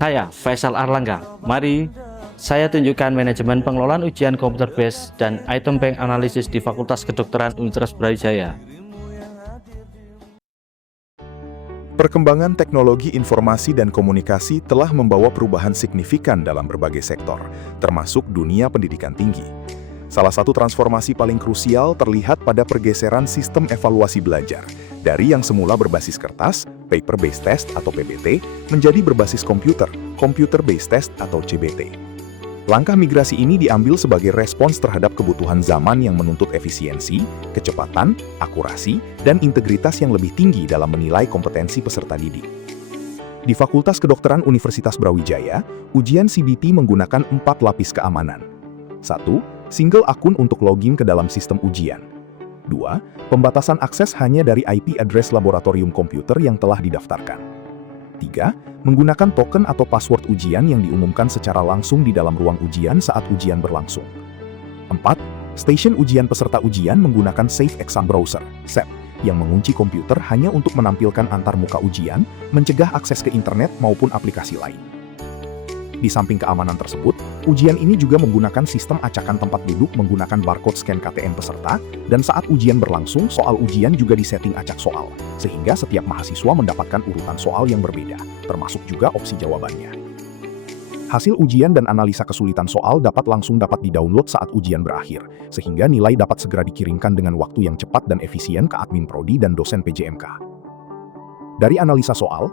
Saya Faisal Arlangga. Mari saya tunjukkan manajemen pengelolaan ujian komputer based dan item bank analisis di Fakultas Kedokteran Universitas Brawijaya. Perkembangan teknologi informasi dan komunikasi telah membawa perubahan signifikan dalam berbagai sektor, termasuk dunia pendidikan tinggi. Salah satu transformasi paling krusial terlihat pada pergeseran sistem evaluasi belajar, dari yang semula berbasis kertas, paper-based test atau PBT, menjadi berbasis komputer, computer-based test atau CBT. Langkah migrasi ini diambil sebagai respons terhadap kebutuhan zaman yang menuntut efisiensi, kecepatan, akurasi, dan integritas yang lebih tinggi dalam menilai kompetensi peserta didik. Di Fakultas Kedokteran Universitas Brawijaya, ujian CBT menggunakan 4 lapis keamanan. 1. Single akun untuk login ke dalam sistem ujian. 2. Pembatasan akses hanya dari IP address laboratorium komputer yang telah didaftarkan. 3. Menggunakan token atau password ujian yang diumumkan secara langsung di dalam ruang ujian saat ujian berlangsung. 4. Stasiun ujian peserta ujian menggunakan Safe Exam Browser, SEP, yang mengunci komputer hanya untuk menampilkan antarmuka ujian, mencegah akses ke internet maupun aplikasi lain. Di samping keamanan tersebut, ujian ini juga menggunakan sistem acakan tempat duduk menggunakan barcode scan KTM peserta, dan saat ujian berlangsung, soal ujian juga disetting acak soal, sehingga setiap mahasiswa mendapatkan urutan soal yang berbeda, termasuk juga opsi jawabannya. Hasil ujian dan analisa kesulitan soal dapat didownload saat ujian berakhir, sehingga nilai dapat segera dikirimkan dengan waktu yang cepat dan efisien ke admin prodi dan dosen PJMK. Dari analisa soal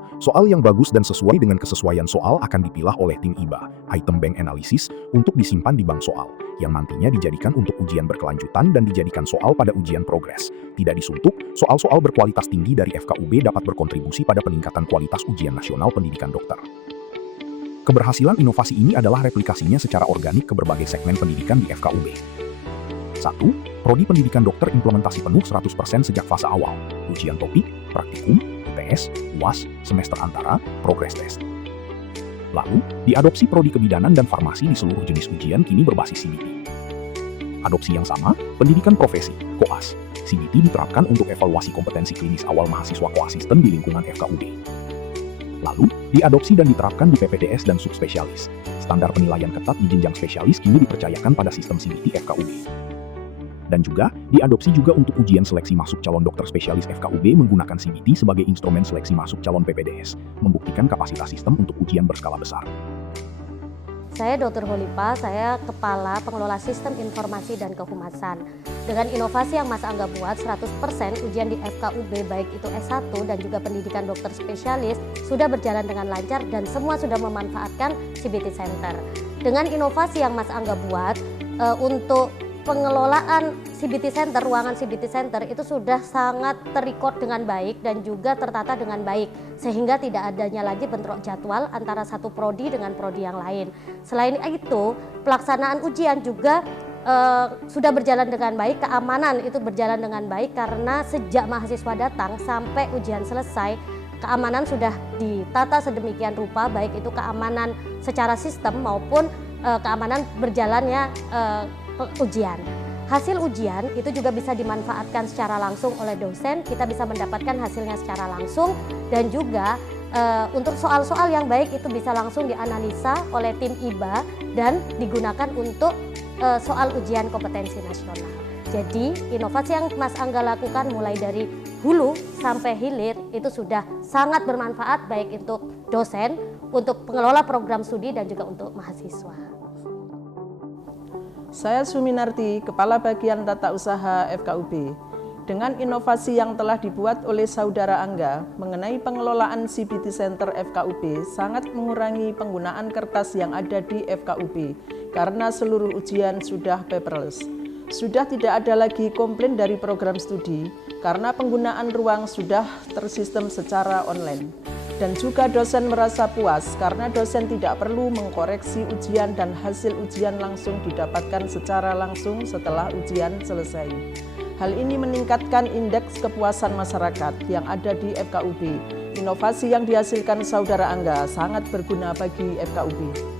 yang bagus dan sesuai dengan kesesuaian soal akan dipilah oleh tim IBA, Item Bank Analysis, untuk disimpan di bank soal, yang nantinya dijadikan untuk ujian berkelanjutan dan dijadikan soal pada ujian progres. Tidak disuntuk, soal-soal berkualitas tinggi dari FKUB dapat berkontribusi pada peningkatan kualitas ujian nasional pendidikan dokter. Keberhasilan inovasi ini adalah replikasinya secara organik ke berbagai segmen pendidikan di FKUB. 1. Prodi Pendidikan Dokter implementasi penuh 100% sejak fase awal, ujian topik, praktikum, UTS, UAS, semester antara, progress test. Lalu, diadopsi prodi kebidanan dan farmasi di seluruh jenis ujian kini berbasis CBT. Adopsi yang sama, pendidikan profesi, koas. CBT diterapkan untuk evaluasi kompetensi klinis awal mahasiswa koasisten di lingkungan FKUB. Lalu, diadopsi dan diterapkan di PPDS dan subspesialis. Standar penilaian ketat di jenjang spesialis kini dipercayakan pada sistem CBT FKUB. Dan juga, diadopsi juga untuk ujian seleksi masuk calon dokter spesialis FKUB menggunakan CBT sebagai instrumen seleksi masuk calon PPDS, membuktikan kapasitas sistem untuk ujian berskala besar. Saya Dr. Holipa, saya Kepala Pengelola Sistem Informasi dan Kehumasan. Dengan inovasi yang Mas Angga buat, 100% ujian di FKUB baik itu S1 dan juga pendidikan dokter spesialis sudah berjalan dengan lancar dan semua sudah memanfaatkan CBT Center. Dengan inovasi yang Mas Angga buat, untuk pengelolaan CBT Center, ruangan CBT Center itu sudah sangat terrecord dengan baik dan juga tertata dengan baik, sehingga tidak adanya lagi bentrok jadwal antara satu prodi dengan prodi yang lain. Selain itu, pelaksanaan ujian juga sudah berjalan dengan baik, keamanan itu berjalan dengan baik karena sejak mahasiswa datang sampai ujian selesai, keamanan sudah ditata sedemikian rupa, baik itu keamanan secara sistem maupun keamanan berjalannya ujian. Hasil ujian itu juga bisa dimanfaatkan secara langsung oleh dosen, kita bisa mendapatkan hasilnya secara langsung, dan juga untuk soal-soal yang baik itu bisa langsung dianalisa oleh tim IBA dan digunakan untuk soal ujian kompetensi nasional. Jadi inovasi yang Mas Angga lakukan mulai dari hulu sampai hilir itu sudah sangat bermanfaat baik untuk dosen, untuk pengelola program studi dan juga untuk mahasiswa. Saya Suminarti, Kepala Bagian Tata Usaha FKUB. Dengan inovasi yang telah dibuat oleh Saudara Angga mengenai pengelolaan CBT Center FKUB sangat mengurangi penggunaan kertas yang ada di FKUB karena seluruh ujian sudah paperless. Sudah tidak ada lagi komplain dari program studi karena penggunaan ruang sudah tersistem secara online. Dan juga dosen merasa puas karena dosen tidak perlu mengkoreksi ujian dan hasil ujian langsung didapatkan secara langsung setelah ujian selesai. Hal ini meningkatkan indeks kepuasan masyarakat yang ada di FKUB. Inovasi yang dihasilkan Saudara Angga sangat berguna bagi FKUB.